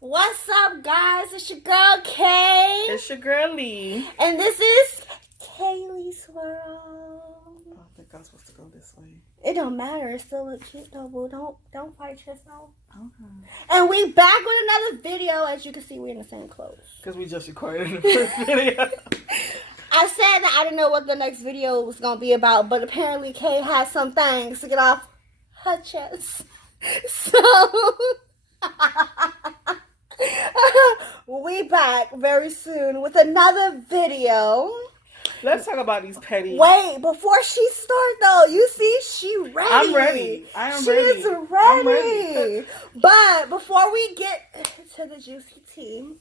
What's up, guys? It's your girl Kay. It's your girl Lee. And this is Kaylee's World. I don't think I'm supposed to go this way. It don't matter. It still looks cute though, boo. Don't fight yourself. Okay. And we back with another video. As you can see, we're in the same clothes. Because we just recorded the first video. I said that I didn't know what the next video was going to be about, but apparently Kay has some things to get off her chest. So, we back very soon with another video. Let's talk about these petty. Wait, before she starts though, you see she ready. I'm ready. I am she ready. She is ready. I'm ready. But before we get to the juicy tea,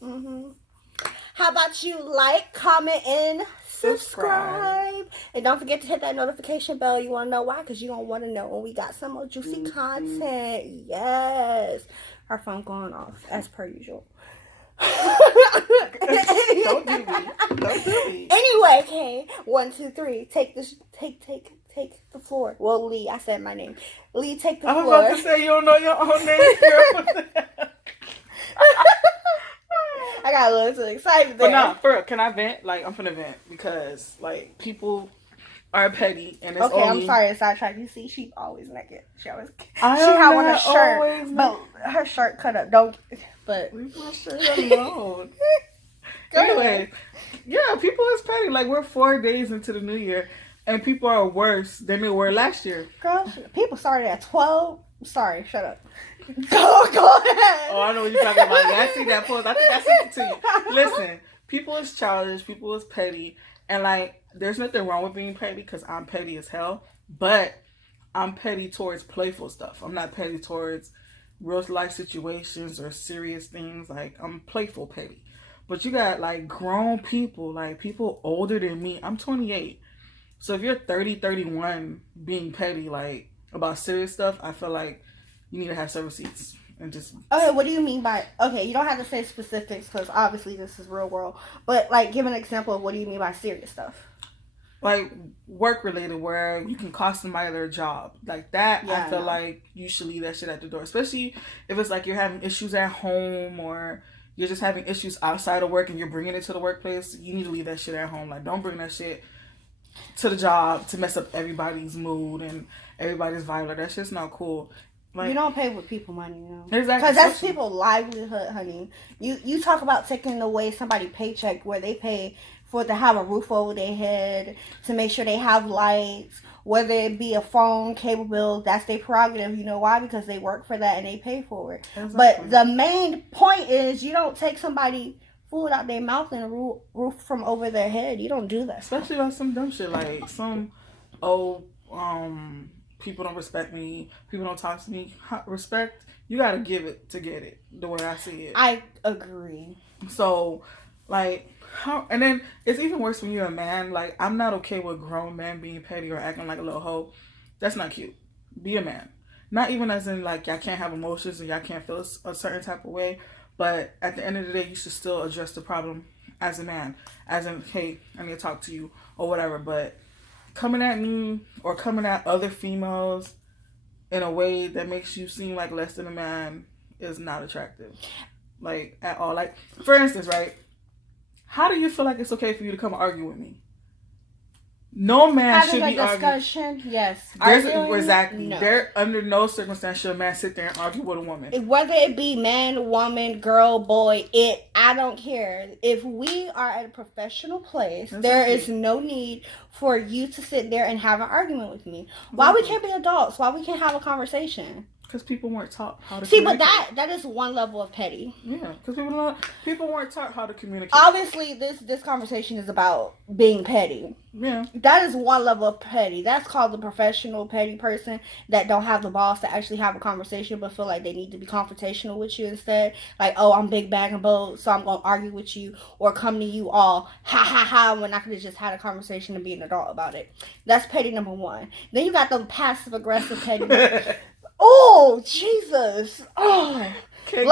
how about you like, comment, and subscribe. And don't forget to hit that notification bell. You want to know why? Because you don't want to know when we got some more juicy content. Yes. Our phone going off, as per usual. Don't do me. Don't do me. Anyway, okay. 1, 2, 3. Take the floor. Well, Lee, I said my name. Lee, take the floor. I'm about to say you don't know your own name, girl. I got a little too excited there. But nah, for real, can I vent? Like, I'm finna vent because, like, people are petty and it's okay, only... I'm sorry to sidetrack. You see, she always naked. She had on a shirt, but her shirt cut up. But leave my shirt alone. Anyway, yeah, people is petty. Like, we're 4 days into the new year and people are worse than they were last year. Girl, people started at 12. Sorry, shut up. Go ahead. Oh, I know what you're talking about. I see that post. I think I sent it to you. Listen, people is childish. People is petty. And, like, there's nothing wrong with being petty because I'm petty as hell. But I'm petty towards playful stuff. I'm not petty towards real life situations or serious things. Like, I'm playful petty. But you got, like, grown people, like, people older than me. I'm 28. So if you're 30, 31 being petty, like, about serious stuff, I feel like you need to have some receipts and just... Okay, what do you mean by... Okay, you don't have to say specifics because obviously this is real world. But, like, give an example of what do you mean by serious stuff? Like, work-related, where you can cost somebody their job. Like, that, yeah, I feel like you should leave that shit at the door. Especially if it's like you're having issues at home or you're just having issues outside of work and you're bringing it to the workplace. You need to leave that shit at home. Like, don't bring that shit to the job to mess up everybody's mood and everybody's vibe. That shit's not cool. Like, you don't pay with people money, you know. Exactly. Because that's people's livelihood, honey. You talk about taking away somebody's paycheck where they pay for to have a roof over their head, to make sure they have lights, whether it be a phone, cable bill, that's their prerogative. You know why? Because they work for that and they pay for it. Exactly. But the main point is you don't take somebody food out their mouth and a roof from over their head. You don't do that. Especially like some dumb shit, like some people don't respect me, people don't talk to me. Respect, you gotta give it to get it, the way I see it. I agree. So, like, and then it's even worse when you're a man. Like, I'm not okay with grown men being petty or acting like a little hoe. That's not cute. Be a man. Not even as in, like, y'all can't have emotions and y'all can't feel a certain type of way. But at the end of the day, you should still address the problem as a man. As in, hey, I need to talk to you or whatever. But coming at me or coming at other females in a way that makes you seem like less than a man is not attractive. Like, at all. Like, for instance, right? How do you feel like it's okay for you to come argue with me? No man should be discussion, arguing. Yes. Exactly. No. There, under no circumstance should a man sit there and argue with a woman. Whether it be man, woman, girl, boy, I don't care. If we are at a professional place, there is no need for you to sit there and have an argument with me. Why we can't be adults? Why we can't have a conversation? Because people weren't taught how to communicate. But that is one level of petty. Yeah, because people weren't taught how to communicate. Obviously, this conversation is about being petty. Yeah. That is one level of petty. That's called the professional petty person that don't have the balls to actually have a conversation but feel like they need to be confrontational with you instead. Like, oh, I'm big bag and bold, so I'm going to argue with you or come to you all ha ha ha when I could have just had a conversation and be an adult about it. That's petty number one. Then you got the passive aggressive petty. Oh, Jesus. Oh. Kay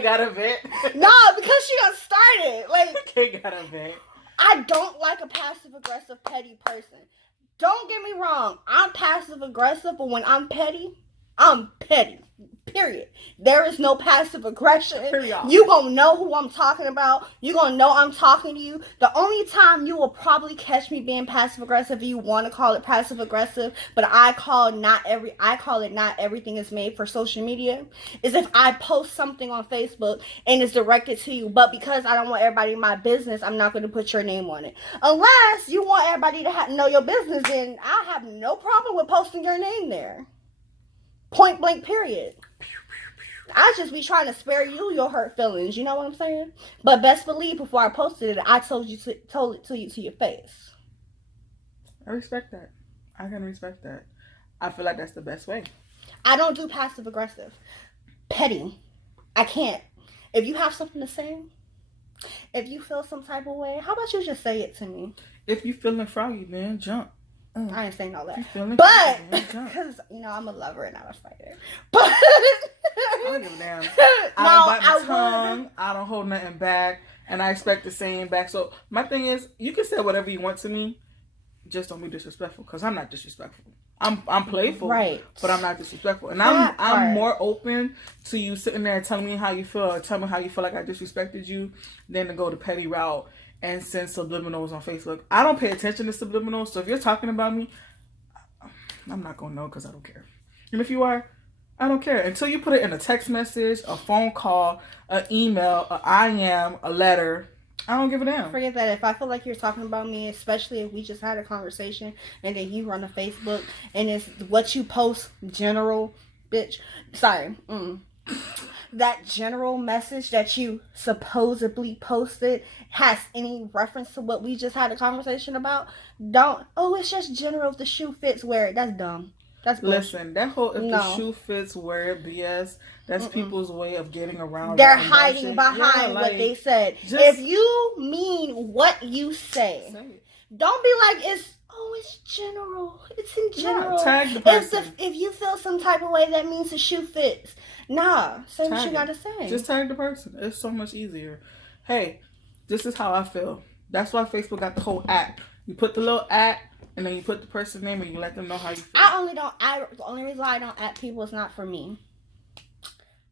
got a vent. Nah, because she done started. Like, Kay got a vent. I don't like a passive aggressive petty person. Don't get me wrong. I'm passive aggressive, but when I'm petty, I'm petty. Period. There is no passive aggression. Period. You gonna know who I'm talking about. You gonna know I'm talking to you. The only time you will probably catch me being passive aggressive, if you want to call it passive aggressive, but I call it not everything is made for social media, is if I post something on Facebook and it's directed to you, but because I don't want everybody in my business, I'm not going to put your name on it. Unless you want everybody to know your business, then I have no problem with posting your name there. Point blank, period. I just be trying to spare you your hurt feelings. You know what I'm saying? But best believe, before I posted it, I told it to you to your face. I respect that. I can respect that. I feel like that's the best way. I don't do passive aggressive. Petty. I can't. If you have something to say, if you feel some type of way, how about you just say it to me? If you feeling froggy, then jump. I ain't saying all that. But because I'm a lover and not a fighter. But I don't give a damn. I don't bite my tongue. I don't hold nothing back, and I expect the same back. So my thing is, you can say whatever you want to me, just don't be disrespectful. Because I'm not disrespectful. I'm playful, right? But I'm not disrespectful, and I'm more open to you sitting there and telling me how you feel, or tell me how you feel like I disrespected you, than to go the petty route and send subliminals on Facebook. I don't pay attention to subliminals, so if you're talking about me, I'm not gonna know because I don't care. And if you are, I don't care until you put it in a text message, a phone call, an email, a letter. I don't give a damn. Forget that. If I feel like you're talking about me, especially if we just had a conversation and then you run a Facebook and it's what you post, general, bitch. Sorry. That general message that you supposedly posted has any reference to what we just had a conversation about, it's just general. If the shoe fits, wear it. That's dumb. That's bullshit. Listen, that whole the shoe fits, wear it BS, that's people's way of getting around. They're hiding behind what they said. If you mean what you say, don't be like, it's general. It's in general. Yeah, tag the person. If you feel some type of way, that means the shoe fits. Nah, say what you gotta say. Just tag the person. It's so much easier. Hey, this is how I feel. That's why Facebook got the whole app. You put the little app, and then you put the person's name, and you let them know how you feel. The only reason why I don't at people is not for me.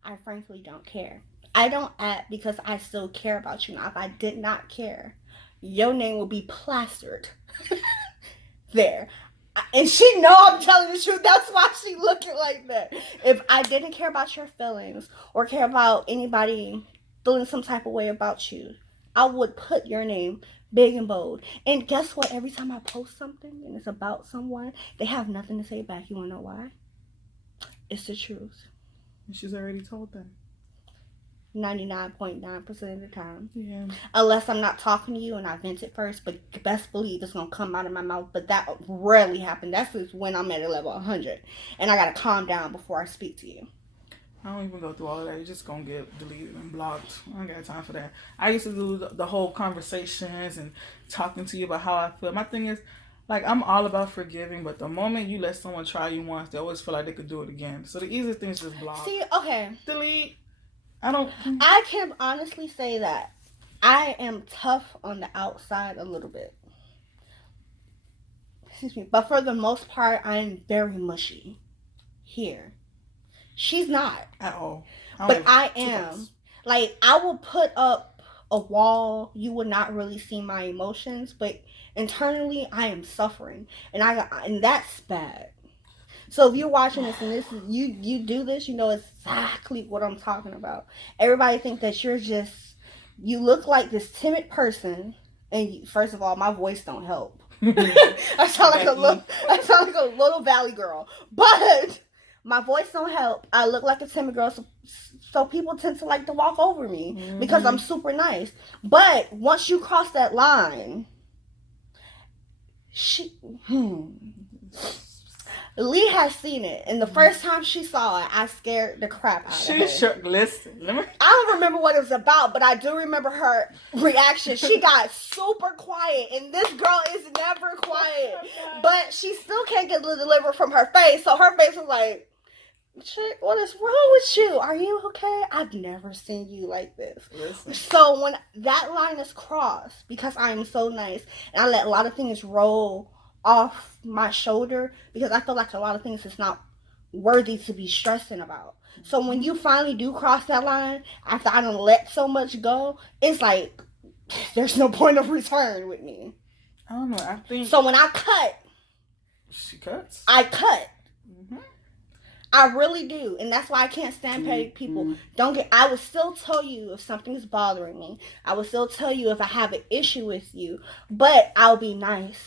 I frankly don't care. I don't at because I still care about you. Now, if I did not care, your name would be plastered there. And she know I'm telling the truth. That's why she looking like that. If I didn't care about your feelings or care about anybody feeling some type of way about you, I would put your name big and bold. And guess what? Every time I post something and it's about someone, they have nothing to say back. You want to know why? It's the truth. And she's already told them. 99.9% of the time. Yeah. Unless I'm not talking to you and I vent it first, but best believe it's going to come out of my mouth. But that rarely happens. That's just when I'm at a level 100. And I got to calm down before I speak to you. I don't even go through all of that. You're just going to get deleted and blocked. I don't got time for that. I used to do the whole conversations and talking to you about how I feel. My thing is, like, I'm all about forgiving, but the moment you let someone try you once, they always feel like they could do it again. So the easiest thing is just block. See, okay. Delete. I can honestly say that I am tough on the outside a little bit. Excuse me. But for the most part, I'm very mushy here. She's not. At all. But I am. Like, I will put up a wall. You would not really see my emotions, but internally, I am suffering. And that's bad. So if you're watching this and this is you do this, you know exactly what I'm talking about. Everybody think that you look like this timid person, and first of all, my voice don't help. I sound like a little valley girl, but my voice don't help. I look like a timid girl, so people tend to like to walk over me because I'm super nice. But once you cross that line, Lee has seen it, and the first time she saw it, I scared the crap out of her. Listen. I don't remember what it was about, but I do remember her reaction. She got super quiet, and this girl is never quiet. But she still can't get the deliver from her face, so her face was like, "Shit, what is wrong with you? Are you okay? I've never seen you like this." Listen. So when that line is crossed, because I am so nice, and I let a lot of things roll off my shoulder, because I feel like a lot of things is not worthy to be stressing about. So when you finally do cross that line, after I don't let so much go, it's like there's no point of return with me. I don't know. I think so. When I cut, she cuts. I cut. I really do, and that's why I can't stand petty people. I will still tell you if something's bothering me. I will still tell you if I have an issue with you, but I'll be nice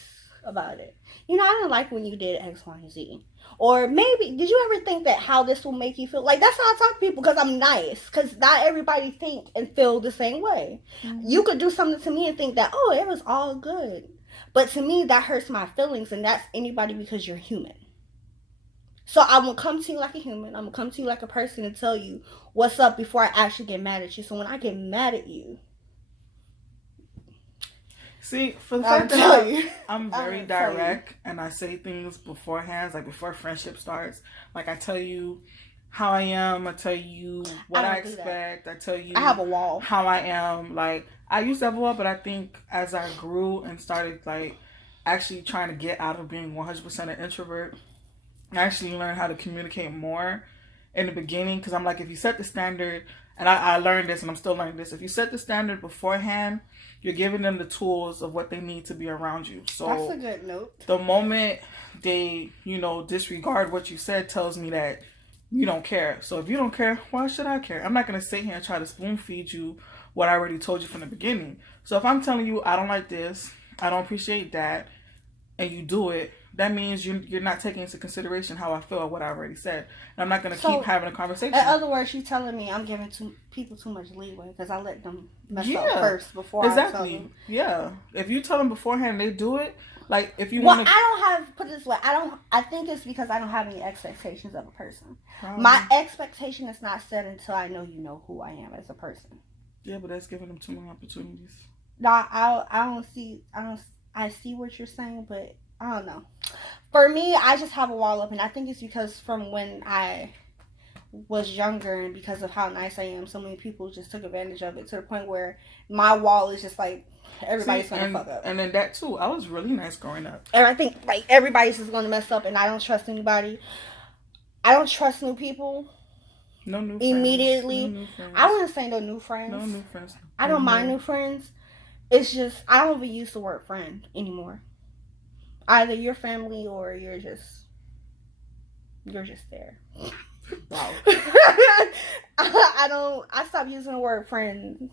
about it. I didn't like when you did X, Y, and Z. Or maybe, did you ever think that how this will make you feel? Like, that's how I talk to people, because I'm nice. Because not everybody think and feel the same way. You could do something to me and think that, oh, it was all good. But to me, that hurts my feelings, and that's anybody, because you're human. So I'm going to come to you like a human. I'm going to come to you like a person and tell you what's up before I actually get mad at you. So when I get mad at you, see, for the fact that I'm very direct and I say things beforehand, like before friendship starts. Like, I tell you how I am. I tell you what I expect. I tell you I have a wall. How I am. Like, I used to have a wall, but I think as I grew and started, like, actually trying to get out of being 100% an introvert, I actually learned how to communicate more in the beginning, because I'm like, if you set the standard, and I learned this and I'm still learning this, if you set the standard beforehand, you're giving them the tools of what they need to be around you. So that's a good note. The moment they, disregard what you said tells me that you don't care. So if you don't care, why should I care? I'm not going to sit here and try to spoon feed you what I already told you from the beginning. So if I'm telling you I don't like this, I don't appreciate that, and you do it, that means you're not taking into consideration how I feel or what I already said. And I'm not going to keep having a conversation. In other words, you're telling me I'm giving people too much leeway because I let them mess up first before I tell them. Yeah. If you tell them beforehand, they do it. Like, if you want to... I don't have... Put it this way. I think it's because I don't have any expectations of a person. My expectation is not set until I know you know who I am as a person. Yeah, but that's giving them too many opportunities. No, I see what you're saying, but... I don't know. For me, I just have a wall up, and I think it's because from when I was younger and because of how nice I am, so many people just took advantage of it to the point where my wall is just like, everybody's gonna fuck up. And then that too, I was really nice growing up. And I think like everybody's just gonna mess up, and I don't trust anybody. I don't trust new people. No new friends. Immediately. No new friends. I wouldn't say no new friends. No new friends. I don't mind new friends. It's just, I don't even use the word friend anymore. Either you're family or you're just there. Wow. I stopped using the word friend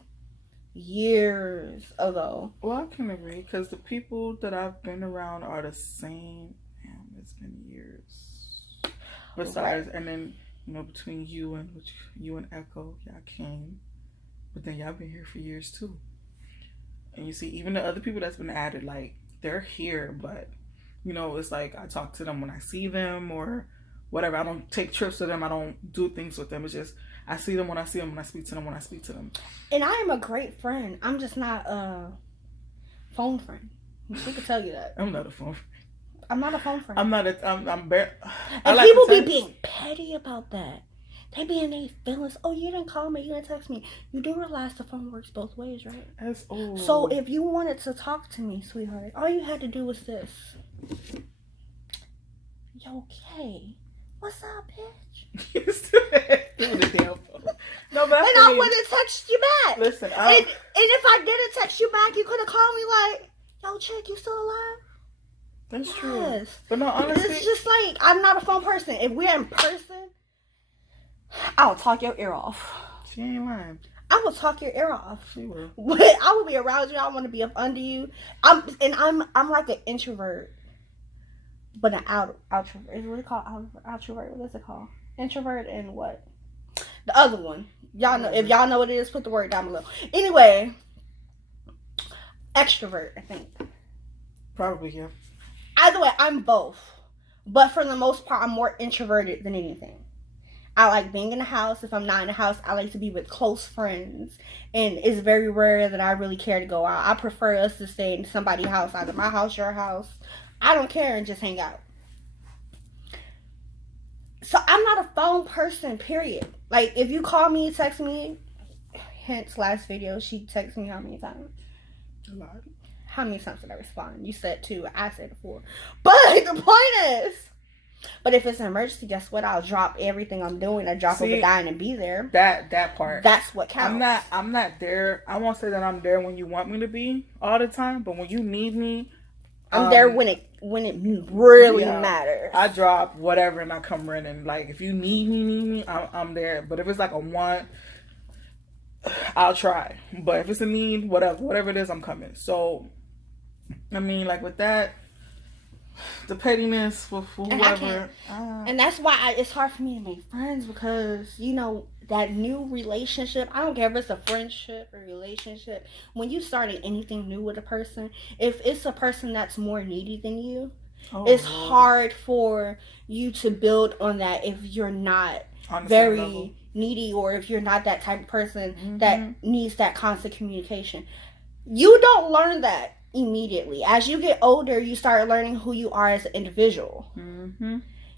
years ago. Well, I can agree, because the people that I've been around are the same. Man, it's been years. Besides, right. And then, between you and Echo, y'all came. But then y'all been here for years too. And you see, even the other people that's been added, like, they're here, but it's like I talk to them when I see them or whatever. I don't take trips with them. I don't do things with them. It's just I see them when I see them, and I speak to them when I speak to them. And I am a great friend. I'm just not a phone friend. She could tell you that. I'm not a phone friend. I'm not a phone friend. I'm not a. I'm bare. And like people be being petty about that. They be in their feelings. Oh, you didn't call me. You didn't text me. You do realize the phone works both ways, right? So if you wanted to talk to me, sweetheart, all you had to do was this. You okay? What's up, bitch? No, but I wouldn't text you back. Listen, and if I didn't text you back, you could have called me like, yo, chick, you still alive? That's true. But no, honestly, it's just like, I'm not a phone person. If we're in person, I'll talk your ear off. She ain't lying. I will talk your ear off. She will. I will be around you. I want to be up under you. I'm like an introvert, but an outrovert. Is what it called? Outrovert. What is it called? Introvert and what? The other one. Y'all know. If y'all know what it is, put the word down below. Anyway, extrovert. I think. Probably, yeah. Either way, I'm both. But for the most part, I'm more introverted than anything. I like being in the house. If I'm not in the house, I like to be with close friends. And it's very rare that I really care to go out. I prefer us to stay in somebody's house, either my house, your house. I don't care, and just hang out. So I'm not a phone person, period. Like, if you call me, text me, hence last video, she texted me how many times? A lot. How many times did I respond? You said 2. I said 4. But the point is, But if it's an emergency, guess what? I'll drop everything I'm doing. I drop of a dime and be there. That part. That's what counts. I'm not there. I won't say that I'm there when you want me to be all the time, but when you need me, I'm there when it really matters. I drop whatever and I come running. Like if you need me, I'm there. But if it's like a want, I'll try. But if it's a need, whatever it is, I'm coming. So, I mean, like with that, the pettiness for whoever, and that's why it's hard for me to make friends because that new relationship. I don't care if it's a friendship or relationship. When you starting anything new with a person, if it's a person that's more needy than you, it's hard for you to build on that if you're not very needy or if you're not that type of person that needs that constant communication. You don't learn that immediately. As you get older, you start learning who you are as an individual.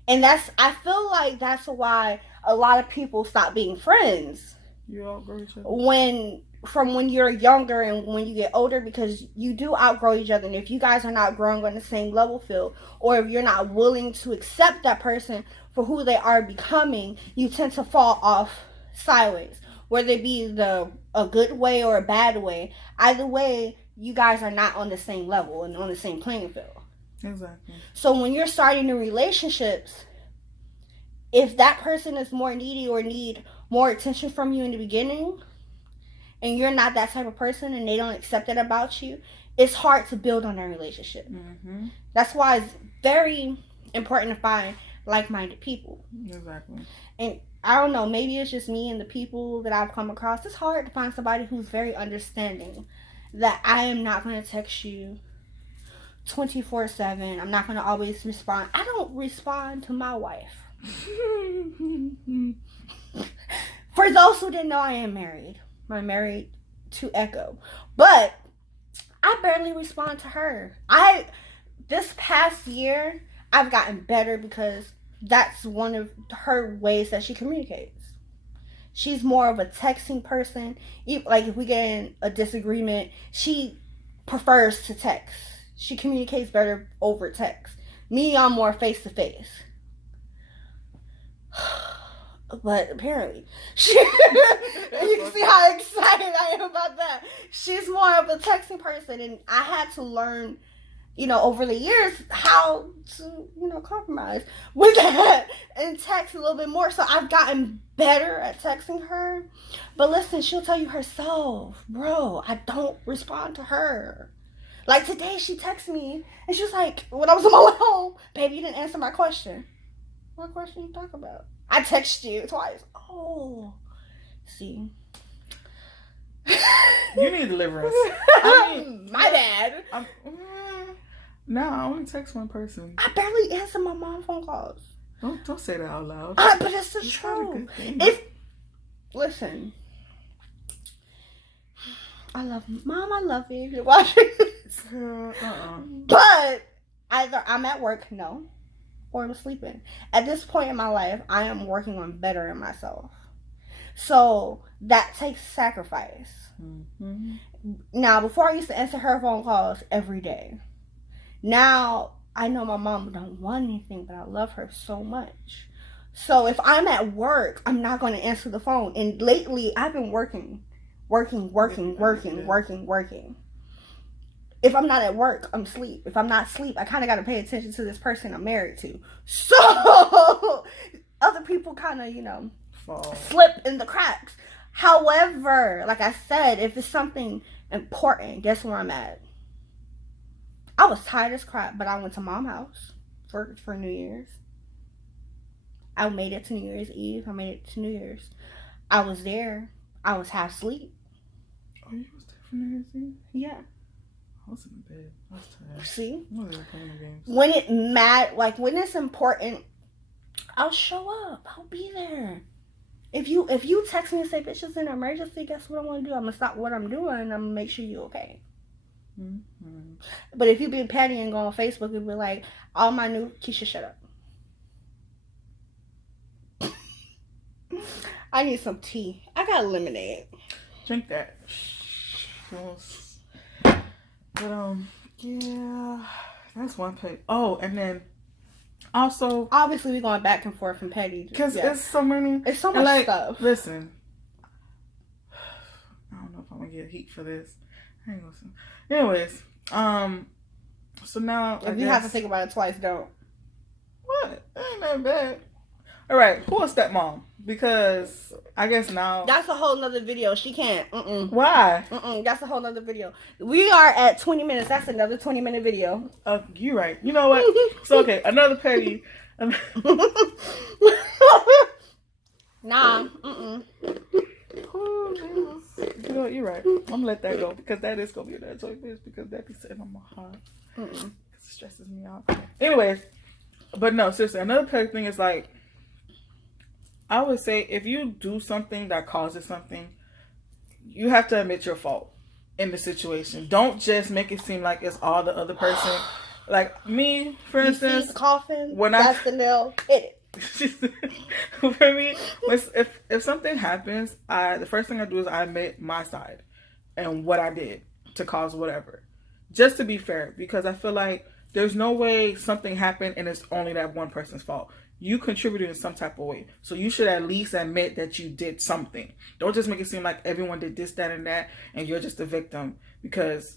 And I feel like that's why a lot of people stop being friends. You outgrow each other. When you're younger and when you get older, because you do outgrow each other. And if you guys are not growing on the same level field, or if you're not willing to accept that person for who they are becoming, you tend to fall off sideways. Whether it be a good way or a bad way. Either way, you guys are not on the same level and on the same playing field. Exactly. So when you're starting new relationships, if that person is more needy or need more attention from you in the beginning, and you're not that type of person and they don't accept it about you, it's hard to build on that relationship. That's why it's very important to find like-minded people. Exactly. And I don't know, maybe it's just me and the people that I've come across. It's hard to find somebody who's very understanding that I am not going to text you 24/7. I'm not going to always respond. I don't respond to my wife. For those who didn't know, I am married. I'm married to Echo. But I barely respond to her. This past year, I've gotten better because that's one of her ways that she communicates. She's more of a texting person. Like if we get in a disagreement, she prefers to text. She communicates better over text. Me, I'm more face to face. But apparently, you can see how excited I am about that. She's more of a texting person, and I had to learn, over the years how to, compromise with that and text a little bit more. So I've gotten better at texting her. But listen, she'll tell you herself, bro, I don't respond to her. Like today, she texted me, and she was like, when I was on my way home, baby, you didn't answer my question. What question you talking about? I texted you twice. Oh, see. You need deliverance. My bad. No, I only text one person. I barely answer my mom's phone calls. Don't say that out loud. But it's the truth. Listen, I love you. Mom, I love you. You're watching this. But either I'm at work, or I'm sleeping. At this point in my life, I am working on bettering myself. So that takes sacrifice. Now, before I used to answer her phone calls every day. Now, I know my mom don't want anything, but I love her so much. So if I'm at work, I'm not going to answer the phone. And lately, I've been working. If I'm not at work, I'm asleep. If I'm not asleep, I kind of got to pay attention to this person I'm married to. So, other people kind of, slip in the cracks. However, like I said, if it's something important, guess where I'm at? I was tired as crap, but I went to mom's house for New Year's. I made it to New Year's Eve. I made it to New Year's. I was there. I was half asleep. Oh, you was there for New Year's Eve? Yeah. I was in bed. I was tired. See? I was playing games. When it's important, I'll show up. I'll be there. If you text me and say, bitch, it's an emergency, guess what I'm going to do? I'm going to stop what I'm doing and I'm going to make sure you're okay. But if you be petty and go on Facebook and be like, all my new, Keisha, shut up. I need some tea. I got lemonade. Drink that. But yeah, that's one pet. Oh, and then Also, obviously we're going back and forth from petty because it's so many. It's so much stuff. Listen, I don't know if I'm gonna get heat for this. I ain't gonna. Anyways, so now if you have to think about it twice, don't. What? That ain't that bad. All right, who a stepmom? Because I guess now that's a whole nother video. She can't. Why? That's a whole nother video. We are at 20 minutes. That's another 20-minute video. You're right. You know what? So okay, another petty. Nah. You know what? You're right. I'm gonna let that go because that is gonna be another 20 minutes because that be sitting on my heart. Because it stresses me out. Anyways, but no, seriously, another petty thing is like, I would say if you do something that causes something, you have to admit your fault in the situation. Don't just make it seem like it's all the other person. Like me, for instance, the coffin. When that's the nail. Hit it. For me, if something happens, the first thing I do is I admit my side and what I did to cause whatever, just to be fair. Because I feel like there's no way something happened and it's only that one person's fault. You contributed in some type of way. So you should at least admit that you did something. Don't just make it seem like everyone did this, that, and that, and you're just a victim. Because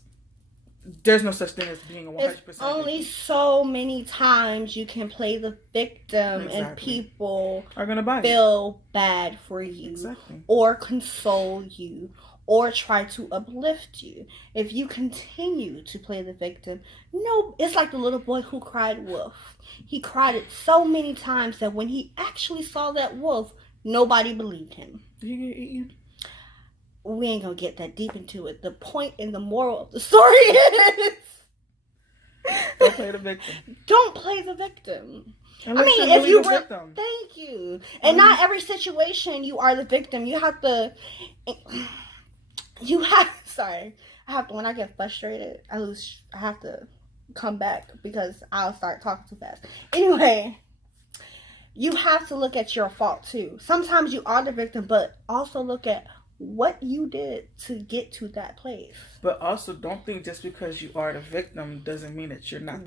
there's no such thing as being a 100% It's only victim. So many times you can play the victim and people are gonna feel bad for you or console you or try to uplift you. If you continue to play the victim, no, it's like the little boy who cried wolf. He cried it so many times that when he actually saw that wolf, nobody believed him. Did he get eaten? We ain't gonna get that deep into it. The point and the moral of the story is don't play the victim. Don't play the victim. Unless if you thank you. And not every situation you are the victim. You have to. Sorry. I have to. When I get frustrated, I have to come back because I'll start talking too fast. Anyway, you have to look at your fault too. Sometimes you are the victim, but also look at what you did to get to that place. But also, don't think just because you are the victim doesn't mean that you're not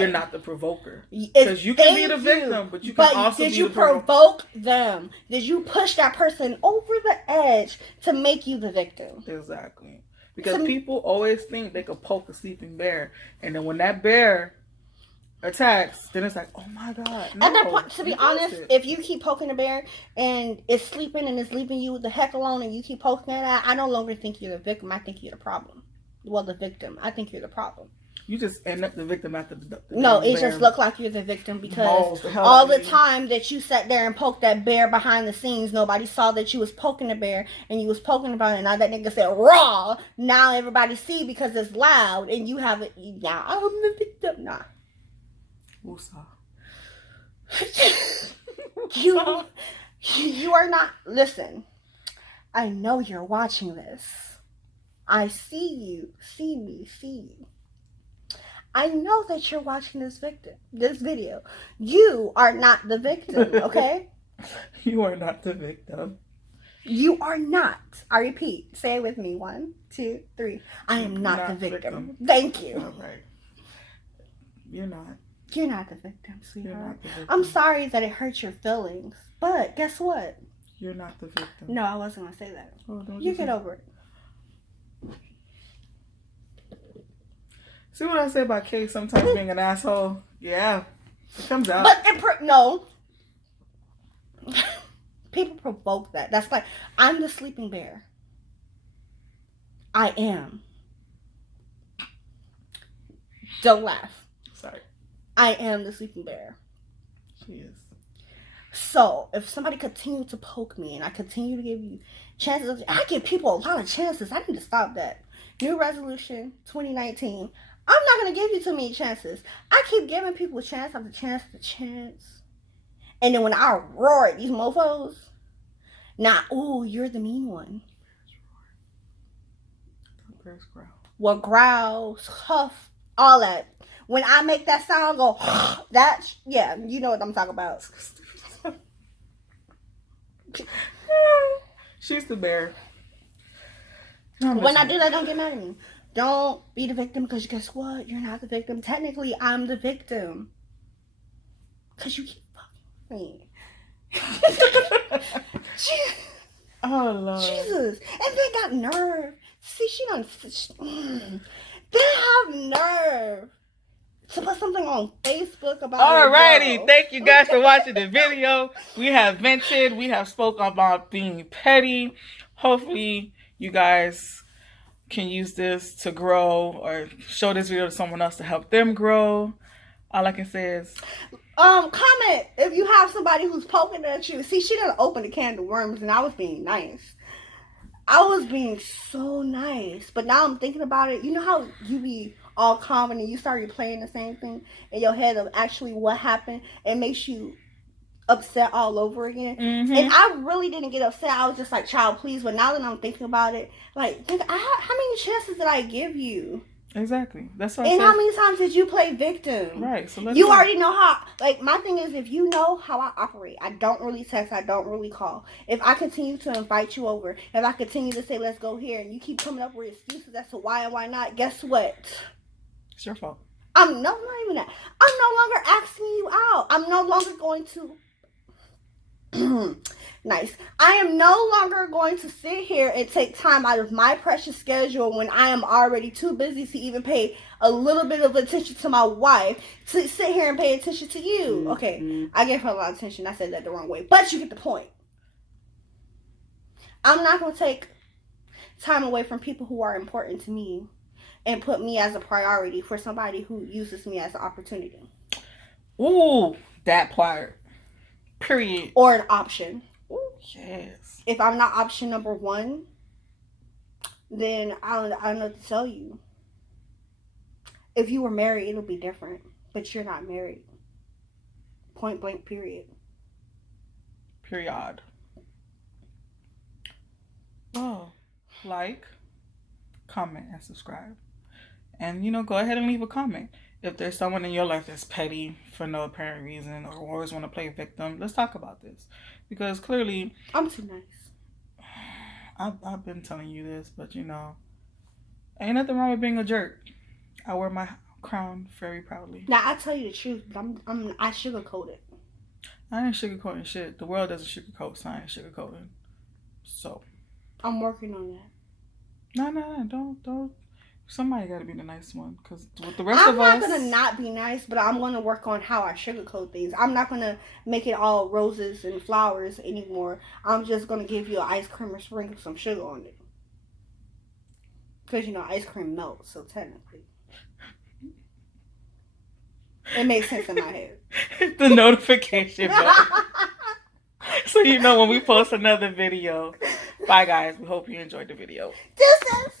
you're not the provoker. Because you can be the victim, but you can also be the provoker. Did you provoke them? Did you push that person over the edge to make you the victim? Exactly. Because people always think they could poke a sleeping bear, and then when that bear attacks, then it's like, oh my god. No, at that point, to be honest, if you keep poking the bear and it's sleeping and it's leaving you the heck alone and you keep poking at it, I no longer think you're the victim. I think you're the problem. Well, the victim. I think you're the problem. You just end up the victim after the no, it just looked like you're the victim because all the time that you sat there and poked that bear behind the scenes, nobody saw that you was poking the bear and you was poking about it. And now that nigga said raw. Now everybody see because it's loud and you have it. Yeah, I'm the victim. Nah. You are not. Listen, I know you're watching this. I see you. See me. See you. I know that you're watching this video. You are not the victim, okay? You are not the victim. You are not. I repeat. Say it with me. 1, 2, 3. I am not the victim. Thank you. All right. You're not. You're not the victim, sweetheart. I'm sorry that it hurt your feelings. But guess what? You're not the victim. No, I wasn't going to say that. Oh, you get over it. See what I say about Kay sometimes being an asshole? Yeah. It comes out. But no. People provoke that. That's like, I'm the sleeping bear. I am. Don't laugh. Sorry. I am the sleeping bear. She is. So, if somebody continues to poke me and I continue to give you chances, I give people a lot of chances. I need to stop that. New resolution 2019. I'm not going to give you too many chances. I keep giving people a chance after chance after chance. And then when I roar at these mofos, ooh, you're the mean one. Bears growl. Well, growls, huff, all that. When I make that sound, go, that's, yeah, you know what I'm talking about. She's the bear. When I do that, don't get mad at me. Don't be the victim because guess what? You're not the victim. Technically, I'm the victim. Cause you keep fucking me. Oh Lord. Jesus, and they got nerve. See, she done. They have nerve to put something on Facebook about. Alrighty, thank you guys for watching the video. We have vented. We have spoken about being petty. Hopefully, you guys can use this to grow or show this video to someone else to help them grow. All I can say is, comment if you have somebody who's poking at you. See, she done opened a can of worms, and I was being nice. I was being so nice, but now I'm thinking about it. You know how you be all calm and you start replaying the same thing in your head of actually what happened, and makes you upset all over again. Mm-hmm. And I really didn't get upset. I was just like, child, please. But now that I'm thinking about it, like, how many chances did I give you? Exactly. That's what. And how many times did you play victim? Right. So you already know how. Like, my thing is, if you know how I operate, I don't really text. I don't really call. If I continue to invite you over, if I continue to say let's go here, and you keep coming up with excuses as to why and why not, guess what? It's your fault. I'm not even that. I'm no longer asking you out. I'm no longer going to. Nice. I am no longer going to sit here and take time out of my precious schedule when I am already too busy to even pay a little bit of attention to my wife to sit here and pay attention to you. Okay, I gave her a lot of attention. I said that the wrong way, but you get the point. I'm not going to take time away from people who are important to me and put me as a priority for somebody who uses me as an opportunity. Ooh, that part. Period. Or an option. Ooh, yes. If I'm not option number one, then I don't know what to tell you. If you were married, it'll be different. But you're not married. Point blank, period. Period. Well, like, comment, and subscribe. And, go ahead and leave a comment. If there's someone in your life that's petty for no apparent reason or always want to play victim, let's talk about this. Because clearly... I'm too nice. I've been telling you this, but ain't nothing wrong with being a jerk. I wear my crown very proudly. Now, I tell you the truth, but I sugarcoat it. I ain't sugarcoating shit. The world doesn't sugarcoat, so I ain't sugarcoating. So... I'm working on that. No, don't. Somebody got to be the nice one, because with the rest of us... I'm not going to not be nice, but I'm going to work on how I sugarcoat things. I'm not going to make it all roses and flowers anymore. I'm just going to give you an ice cream and sprinkle some sugar on it. Because, ice cream melts, so technically. It makes sense in my head. The notification button. So when we post another video. Bye, guys. We hope you enjoyed the video. Deuces!